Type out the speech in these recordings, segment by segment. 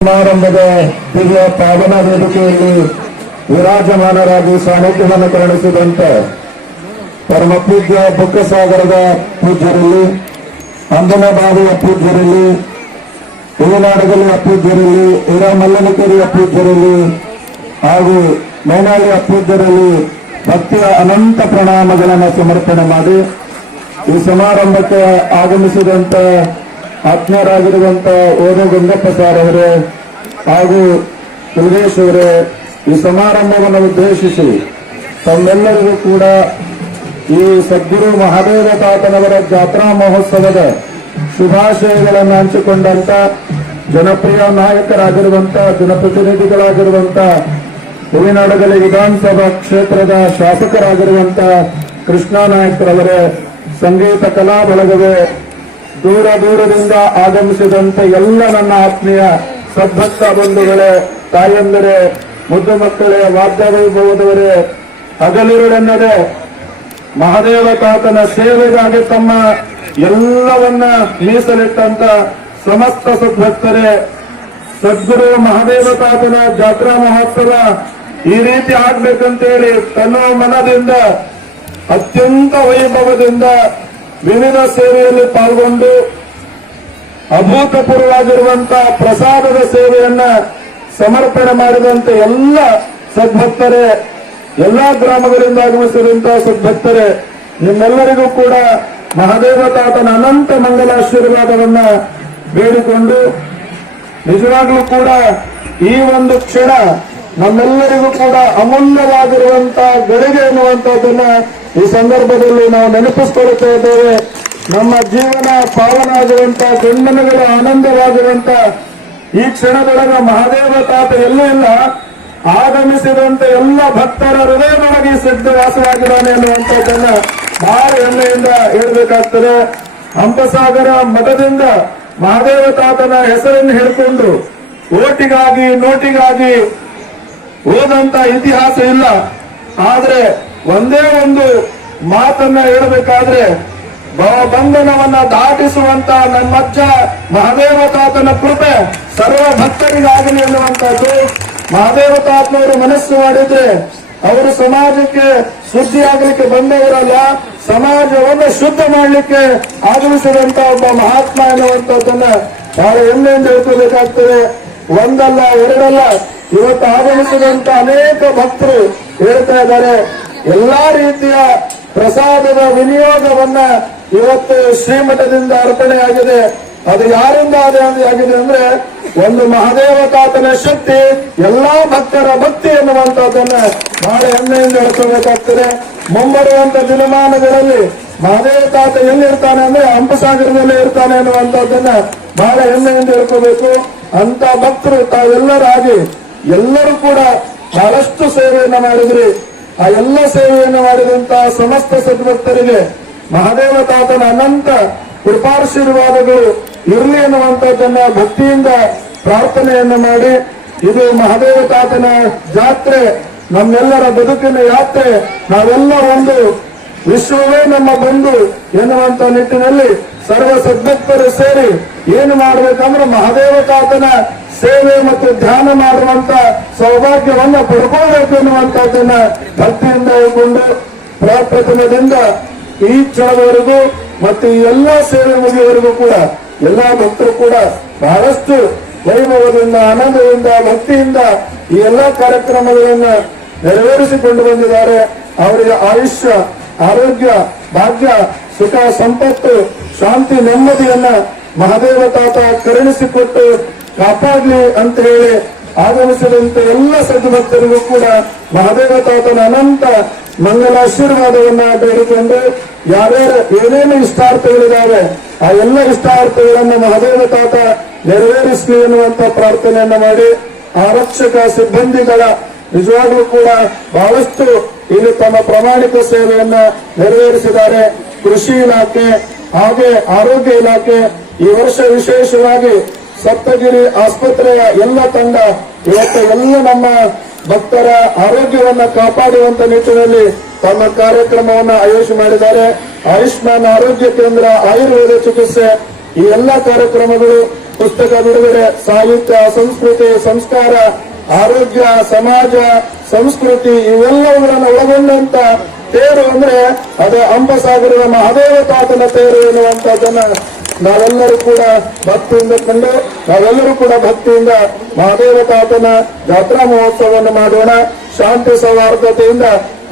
ಸಮಾರಂಭದ ದಿವ್ಯ ಪಾವನ ವೇದಿಕೆಯಲ್ಲಿ ವಿರಾಜಮಾನರಾಗಿ ಸಾನ್ನಿಧ್ಯವನ್ನು ಕರುಣಿಸಿದಂತೆ ಪರಮ ಪೂಜ್ಯ ಬುಕ್ಕಸಾಗರದ ಪೂಜ್ಯರಲ್ಲಿ, ಅಂಬನಬಾವಿಯ ಪೂಜ್ಯರಲ್ಲಿ, ಹೂನಾಡಗಲಿಯ ಪೂಜ್ಯರಲ್ಲಿ, ಹಿರಮಲ್ಲನಕೆರೆಯ ಪೂಜ್ಯರಲ್ಲಿ ಹಾಗೂ ಮೈನಾಳಿಯ ಪೂಜ್ಯರಲ್ಲಿ ಭಕ್ತಿಯ ಅನಂತ ಪ್ರಣಾಮಗಳನ್ನು ಸಮರ್ಪಣೆ ಮಾಡಿ ಈ ಸಮಾರಂಭಕ್ಕೆ ಆಗಮಿಸಿದಂತ ಆತ್ಮೀಯರಾಗಿರುವಂತ ಓದು ಗುಂಡಪ್ಪ ಸಾರ್ ಅವರೇ ಹಾಗೂ ಕುಲದೇಶ್ ಅವರೇ, ಈ ಸಮಾರಂಭವನ್ನು ಉದ್ದೇಶಿಸಿ ತಮ್ಮೆಲ್ಲರಿಗೂ ಕೂಡ ಈ ಸದ್ಗುರು ಮಹಾದೇವ ತಾತನವರ ಜಾತ್ರಾ ಮಹೋತ್ಸವದ ಶುಭಾಶಯಗಳನ್ನು ಹಂಚಿಕೊಂಡಂತ ಜನಪ್ರಿಯ ನಾಯಕರಾಗಿರುವಂತ ಜನಪ್ರತಿನಿಧಿಗಳಾಗಿರುವಂತ ಹೂವಿನಡಗಲಿ ವಿಧಾನಸಭಾ ಕ್ಷೇತ್ರದ ಶಾಸಕರಾಗಿರುವಂತ ಕೃಷ್ಣ ನಾಯಕರವರೇ, ಸಂಗೀತ ಕಲಾ ಬಳಗವೇ, ದೂರ ದೂರದಿಂದ ಆಗಮಿಸಿದಂತೆ ಎಲ್ಲ ನನ್ನ ಆತ್ಮೀಯ ಸದ್ಭಕ್ತ ಬಂಧುಗಳೇ, ತಾಯಂದರೇ, ಮುದ್ದು ಮಕ್ಕಳೇ, ವಾದ್ಯ ವೈಭವದವರೇ, ಹಗಲಿರುಳೆನ್ನದೆ ಮಹಾದೇವ ತಾತನ ಸೇವೆಗಾಗಿ ತಮ್ಮ ಎಲ್ಲವನ್ನ ಮೀಸಲಿಟ್ಟಂತ ಸಮಸ್ತ ಸದ್ಭಕ್ತರೇ, ಸದ್ಗುರು ಮಹಾದೇವ ತಾತನ ಜಾತ್ರಾ ಮಹೋತ್ಸವ ಈ ರೀತಿ ಆಗ್ಬೇಕಂತೇಳಿ ತನ್ನ ಮನದಿಂದ ಅತ್ಯಂತ ವೈಭವದಿಂದ ವಿವಿಧ ಸೇವೆಯಲ್ಲಿ ಪಾಲ್ಗೊಂಡು ಅಭೂತಪೂರ್ವವಾಗಿರುವಂತಹ ಪ್ರಸಾದದ ಸೇವೆಯನ್ನ ಸಮರ್ಪಣೆ ಮಾಡಿದಂತೆ ಎಲ್ಲ ಸದ್ಭಕ್ತರೇ, ಎಲ್ಲಾ ಗ್ರಾಮಗಳಿಂದ ಆಗಮಿಸಿದಂತಹ ಸದ್ಭಕ್ತರೇ, ನಿಮ್ಮೆಲ್ಲರಿಗೂ ಕೂಡ ಮಹಾದೇವ ತಾತನ ಅನಂತ ಮಂಗಲಾಶೀರ್ವಾದವನ್ನ ಬೇಡಿಕೊಂಡು, ನಿಜವಾಗ್ಲೂ ಕೂಡ ಈ ಒಂದು ಕ್ಷಣ ನಮ್ಮೆಲ್ಲರಿಗೂ ಕೂಡ ಅಮೂಲ್ಯವಾಗಿರುವಂತಹ ಗಳಿಗೆ ಎನ್ನುವಂತಹದನ್ನ ಈ ಸಂದರ್ಭದಲ್ಲಿ ನಾವು ನೆನಪಿಸಿಕೊಳ್ಳುತ್ತಾ ಇದ್ದೇವೆ. ನಮ್ಮ ಜೀವನ ಪಾವನ ಆಗಿರುವಂತಹ ಗಂಡನಗಳ ಆನಂದವಾಗಿರುವಂತ ಈ ಕ್ಷಣದೊಳಗ ಮಹಾದೇವ ತಾತ ಎಲ್ಲೂ ಇಲ್ಲ, ಆಗಮಿಸಿದಂತೆ ಎಲ್ಲ ಭಕ್ತರ ಹೃದಯದೊಳಗೆ ಸಿದ್ಧವಾಸವಾಗಿದ್ದಾನೆ ಎನ್ನುವಂಥದ್ದನ್ನ ಬಹಳ ಹೆಮ್ಮೆಯಿಂದ ಹೇಳಬೇಕಾಗ್ತದೆ. ಹಂಪಸಾಗರ ಮಠದಿಂದ ಮಹಾದೇವ ತಾತನ ಹೆಸರನ್ನು ಹೇಳಿಕೊಂಡು ಓಟಿಗಾಗಿ ನೋಟಿಗಾಗಿ ಹೋದಂತ ಇತಿಹಾಸ ಇಲ್ಲ. ಆದ್ರೆ ಒಂದೇ ಒಂದು ಮಾತನ್ನ ಹೇಳಬೇಕಾದ್ರೆ, ಭವಬಂಧನವನ್ನ ದಾಟಿಸುವಂತ ನಮ್ಮಜ್ಜ ಮಹಾದೇವ ತಾತನ ಕೃಪೆ ಸರ್ವ ಭಕ್ತರಿಗಾಗಲಿ ಎನ್ನುವಂತದ್ದು. ಮಹಾದೇವ ತಾತನವರು ಮನಸ್ಸು ಮಾಡಿದ್ರೆ ಅವರು ಸಮಾಜಕ್ಕೆ ಶುದ್ಧಿ ಆಗಲಿಕ್ಕೆ ಬಂದವರಲ್ಲ, ಸಮಾಜವನ್ನು ಶುದ್ಧ ಮಾಡಲಿಕ್ಕೆ ಆಗಮಿಸಿದಂತ ಒಬ್ಬ ಮಹಾತ್ಮ ಎನ್ನುವಂತದ್ದನ್ನ ಬಹಳ ಹೆಮ್ಮೆಯಿಂದ ಹೇಳ್ಕೋಬೇಕಾಗ್ತದೆ. ಒಂದಲ್ಲ ಎರಡಲ್ಲ, ಇವತ್ತು ಆಗಮಿಸಿದಂತ ಅನೇಕ ಭಕ್ತರು ಹೇಳ್ತಾ ಇದ್ದಾರೆ, ಎಲ್ಲಾ ರೀತಿಯ ಪ್ರಸಾದದ ವಿನಿಯೋಗವನ್ನ ಇವತ್ತು ಶ್ರೀಮಠದಿಂದ ಅರ್ಪಣೆಯಾಗಿದೆ. ಅದು ಯಾರಿಂದ ಆಗಿದೆ ಅಂದ್ರೆ ಒಂದು ಮಹಾದೇವ ತಾತನ ಶಕ್ತಿ, ಎಲ್ಲಾ ಭಕ್ತರ ಭಕ್ತಿ ಎನ್ನುವಂತಹದನ್ನ ಬಹಳ ಹೆಮ್ಮೆಯಿಂದ ಹೇಳ್ಕೋಬೇಕಾಗ್ತದೆ. ಮುಂಬರುವಂತ ದಿನಮಾನಗಳಲ್ಲಿ ಮಹಾದೇವ ತಾತ ಎಲ್ಲಿರ್ತಾನೆ ಅಂದ್ರೆ ಹಂಪಸಾಗರದಲ್ಲೇ ಇರ್ತಾನೆ ಎನ್ನುವಂತಹದನ್ನ ಬಹಳ ಹೆಮ್ಮೆಯಿಂದ ಹೇಳ್ಕೋಬೇಕು. ಅಂತ ಭಕ್ತರು ತಾವೆಲ್ಲರಾಗಿ ಎಲ್ಲರೂ ಕೂಡ ಬಹಳಷ್ಟು ಸೇವೆಯನ್ನ ಮಾಡಿದ್ರಿ. ಆ ಎಲ್ಲ ಸೇವೆಯನ್ನು ಮಾಡಿದಂತಹ ಸಮಸ್ತ ಸದ್ಭಕ್ತರಿಗೆ ಮಹಾದೇವ ತಾತನ ಅನಂತ ಕೃಪಾಶೀರ್ವಾದಗಳು ಇರಲಿ ಎನ್ನುವಂತಹದ್ದನ್ನ ಭಕ್ತಿಯಿಂದ ಪ್ರಾರ್ಥನೆಯನ್ನ ಮಾಡಿ, ಇದು ಮಹಾದೇವ ತಾತನ ಜಾತ್ರೆ, ನಮ್ಮೆಲ್ಲರ ಬದುಕಿನ ಯಾತ್ರೆ, ನಾವೆಲ್ಲ ಒಂದು ವಿಶ್ವವೇ ನಮ್ಮ ಬಂಧು ಎನ್ನುವಂತ ನಿಟ್ಟಿನಲ್ಲಿ ಸರ್ವ ಸದ್ಭಕ್ತರು ಸೇರಿ ಏನು ಮಾಡಬೇಕಂದ್ರೆ ಮಹಾದೇವ ತಾತನ ಸೇವೆ ಮತ್ತು ಧ್ಯಾನ ಮಾಡುವಂತ ಸೌಭಾಗ್ಯವನ್ನ ಪಡ್ಕೊಳ್ಬೇಕು ಎನ್ನುವಂತಹದ್ದನ್ನ ಭಕ್ತಿಯಿಂದ ಹೇಳ್ಕೊಂಡು ಪ್ರಪ್ರಥಮದಿಂದ ಈ ಕ್ಷಣದವರೆಗೂ ಮತ್ತು ಈ ಎಲ್ಲಾ ಸೇವೆ ಮುಗಿಯವರೆಗೂ ಕೂಡ ಎಲ್ಲಾ ಭಕ್ತರು ಕೂಡ ಬಹಳಷ್ಟು ವೈಭವದಿಂದ, ಆನಂದದಿಂದ, ಭಕ್ತಿಯಿಂದ ಈ ಎಲ್ಲಾ ಕಾರ್ಯಕ್ರಮಗಳನ್ನ ನೆರವೇರಿಸಿಕೊಂಡು ಬಂದಿದ್ದಾರೆ. ಅವರಿಗೆ ಆಯುಷ್ಯ, ಆರೋಗ್ಯ, ಭಾಗ್ಯ, ಸುಖ, ಸಂಪತ್ತು, ಶಾಂತಿ, ನೆಮ್ಮದಿಯನ್ನ ಮಹಾದೇವ ತಾತ ಕರುಣಿಸಿಕೊಟ್ಟು ಕಾಪಾಡಲಿ ಅಂತ ಹೇಳಿ ಆಗಮಿಸಿದಂತೆ ಎಲ್ಲ ಸದ್ಭಕ್ತರಿಗೂ ಕೂಡ ಮಹಾದೇವ ತಾತನ ಅನಂತ ಮಂಗಲಾಶೀರ್ವಾದವನ್ನ ಬೇಡಿಕೊಂಡು, ಯಾರ್ಯಾರು ಏನೇನು ಇಷ್ಟಾರ್ಥಗಳಿದ್ದಾವೆ ಆ ಎಲ್ಲ ಇಷ್ಟಾರ್ಥಗಳನ್ನ ಮಹಾದೇವ ತಾತ ನೆರವೇರಿಸಲಿ ಎನ್ನುವಂತ ಪ್ರಾರ್ಥನೆಯನ್ನ ಮಾಡಿ, ಆರಕ್ಷಕ ಸಿಬ್ಬಂದಿಗಳ ನಿಜವಾಗ್ಲೂ ಕೂಡ ಬಹಳಷ್ಟು ಇಲ್ಲಿ ತಮ್ಮ ಪ್ರಾಮಾಣಿಕ ಸೇವೆಯನ್ನ ನೆರವೇರಿಸಿದ್ದಾರೆ. ಕೃಷಿ ಇಲಾಖೆ ಹಾಗೆ ಆರೋಗ್ಯ ಇಲಾಖೆ, ಈ ವರ್ಷ ವಿಶೇಷವಾಗಿ ಸಪ್ತಗಿರಿ ಆಸ್ಪತ್ರೆಯ ಎಲ್ಲ ತಂಡ ಇವತ್ತು ಎಲ್ಲ ನಮ್ಮ ಭಕ್ತರ ಆರೋಗ್ಯವನ್ನ ಕಾಪಾಡುವಂತ ನಿಟ್ಟಿನಲ್ಲಿ ತಮ್ಮ ಕಾರ್ಯಕ್ರಮವನ್ನು ಆಯೋಜನೆ ಮಾಡಿದ್ದಾರೆ. ಆಯುಷ್ಮಾನ್ ಆರೋಗ್ಯ ಕೇಂದ್ರ, ಆಯುರ್ವೇದ ಚಿಕಿತ್ಸೆ, ಈ ಎಲ್ಲಾ ಕಾರ್ಯಕ್ರಮಗಳು ಪುಸ್ತಕ ಬಿಡುಗಡೆ, ಸಾಹಿತ್ಯ, ಸಂಸ್ಕೃತಿ, ಸಂಸ್ಕಾರ, ಆರೋಗ್ಯ, ಸಮಾಜ, ಸಂಸ್ಕೃತಿ ಇವೆಲ್ಲವುಗಳನ್ನು ಒಳಗೊಂಡಂತ ತೇರು ಅಂದ್ರೆ ಅದು ಹಂಪಸಾಗರದ ಮಹಾದೇವ ತಾತನ ತೇರು ಎನ್ನುವಂತದ್ದನ್ನ ನಾವೆಲ್ಲರೂ ಕೂಡ ಭಕ್ತಿಯಿಂದ ಕಂಡು ನಾವೆಲ್ಲರೂ ಕೂಡ ಭಕ್ತಿಯಿಂದ ಮಹಾದೇವ ತಾತನ ಜಾತ್ರಾ ಮಹೋತ್ಸವವನ್ನು ಮಾಡೋಣ. ಶಾಂತಿ ಸೌಹಾರ್ದತೆಯಿಂದ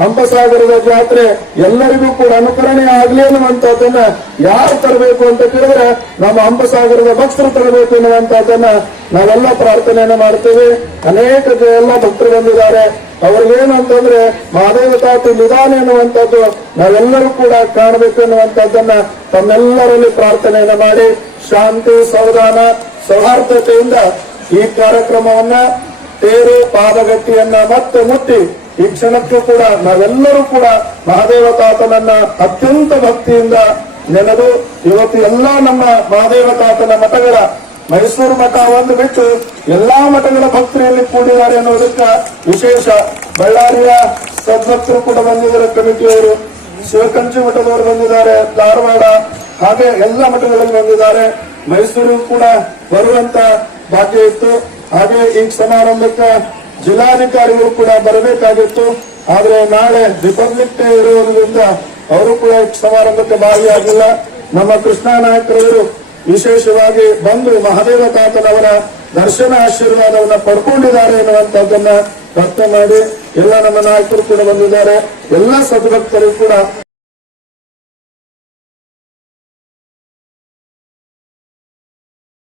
ಹಂಪಸಾಗರದ ಜಾತ್ರೆ ಎಲ್ಲರಿಗೂ ಕೂಡ ಅನುಕರಣೆ ಆಗ್ಲಿ ಅನ್ನುವಂಥದ್ದನ್ನ ಯಾರು ತರಬೇಕು ಅಂತ ಕೇಳಿದ್ರೆ ನಮ್ಮ ಹಂಪಸಾಗರದ ಭಕ್ತರು ತರಬೇಕು ಎನ್ನುವಂಥದ್ದನ್ನ ನಾವೆಲ್ಲ ಪ್ರಾರ್ಥನೆಯನ್ನು ಮಾಡ್ತೇವೆ. ಅನೇಕ ಎಲ್ಲ ಭಕ್ತರು ಬಂದಿದ್ದಾರೆ. ಅವ್ರಿಗೇನಂತಂದ್ರೆ ಮಹಾದೇವ ತಾತ ನಿಧಾನ ಎನ್ನುವಂಥದ್ದು ನಾವೆಲ್ಲರೂ ಕೂಡ ಕಾಣಬೇಕು ಎನ್ನುವಂಥದ್ದನ್ನ ತಮ್ಮೆಲ್ಲರಲ್ಲಿ ಪ್ರಾರ್ಥನೆಯನ್ನು ಮಾಡಿ ಶಾಂತಿ ಸೌಧಾನ ಸೌಹಾರ್ದತೆಯಿಂದ ಈ ಕಾರ್ಯಕ್ರಮವನ್ನ ತೇರು ಪಾದಗಟ್ಟಿಯನ್ನ ಮತ್ತೆ ಮುಟ್ಟಿ ಈ ಕ್ಷಣಕ್ಕೂ ಕೂಡ ನಾವೆಲ್ಲರೂ ಕೂಡ ಮಹಾದೇವ ತಾತನನ್ನ ಅತ್ಯಂತ ಭಕ್ತಿಯಿಂದ ನೆನೆದು ಇವತ್ತು ಎಲ್ಲಾ ನಮ್ಮ ಮಹಾದೇವ ತಾತನ ಮಠಗಳ ಮೈಸೂರು ಮಠ ಒಂದು ಬಿಟ್ಟು ಎಲ್ಲಾ ಮಠಗಳ ಭಕ್ತರಲ್ಲಿ ಕೂಡಿದ್ದಾರೆ ಅನ್ನೋದಕ್ಕೆ ವಿಶೇಷ. ಬಳ್ಳಾರಿಯ ಸದ್ಭಕ್ತರು ಕೂಡ ಬಂದಿದ್ದಾರೆ, ಕಮಿಟಿಯವರು, ಶಿವಕಂಚಿ ಮಠದವರು ಬಂದಿದ್ದಾರೆ, ಧಾರವಾಡ ಹಾಗೆ ಎಲ್ಲ ಮಠಗಳಲ್ಲಿ ಬಂದಿದ್ದಾರೆ. ಮೈಸೂರು ಕೂಡ ಬರುವಂತ ಭಾಗ್ಯ ಇತ್ತು. ಹಾಗೆ ಈ ಸಮಾರಂಭಕ್ಕೆ ಜಿಲ್ಲಾಧಿಕಾರಿಗಳು ಕೂಡ ಬರಬೇಕಾಗಿತ್ತು. ಆದ್ರೆ ನಾಳೆ ರಿಪಬ್ಲಿಕ್ ಡೇ ಇರುವುದರಿಂದ ಅವರು ಕೂಡ ಈ ಸಮಾರಂಭಕ್ಕೆ ಭಾಗಿಯಾಗಿಲ್ಲ. ನಮ್ಮ ಕೃಷ್ಣ ನಾಯಕರವರು ವಿಶೇಷವಾಗಿ ಬಂದು ಮಹಾದೇವ ತಾತನವರ ದರ್ಶನ ಆಶೀರ್ವಾದವನ್ನ ಪಡ್ಕೊಂಡಿದ್ದಾರೆ ಎನ್ನುವಂತದ್ದನ್ನ ಪ್ರಶ್ನೆ ಮಾಡಿ ಎಲ್ಲ ನಮ್ಮ ನಾಯಕರು ಕೂಡ ಬಂದಿದ್ದಾರೆ. ಎಲ್ಲ ಸದ್ಭಕ್ತರು ಕೂಡ